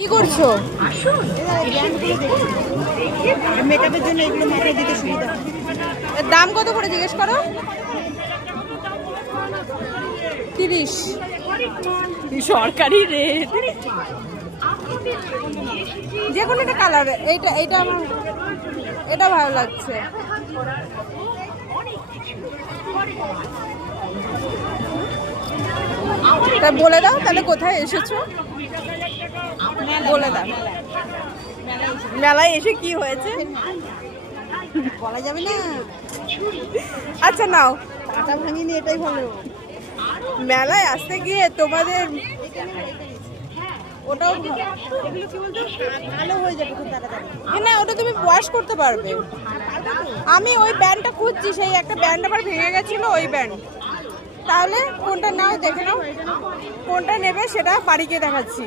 কি করছো? মেকআপের জন্য এগুলো মাথায় দিতে সুবিধা। এর দাম কত করে জিজ্ঞেস করো? 30 সরকারি রেট। যে কোনো একটা কালার, এইটা আমার এটা ভালো লাগছে। তা বলে দাও তাহলে কোথায় এসেছো, বলে দাও। মেলায় এসে কি হয়েছে বলা যাবে না। আচ্ছা নাও। পাটা ভাঙিনি, এটাই ভালো। মেলায় আসতে গিয়ে তোমাদের ওটাও এগুলো কি বলতো, ভালো হয়ে যাবে খুব তাড়াতাড়ি। না, ওটা তুমি ওয়াশ করতে পারবে। আমি ওই ব্যান্ডটা খুঁজছি, সেই একটা ব্যান্ড আবার ভেঙে গেছিল, ওই ব্যান্ড। তাহলে কোনটা নাও, দেখে নাও কোনটা নেবে, সেটা বাড়ি গিয়ে দেখাচ্ছি।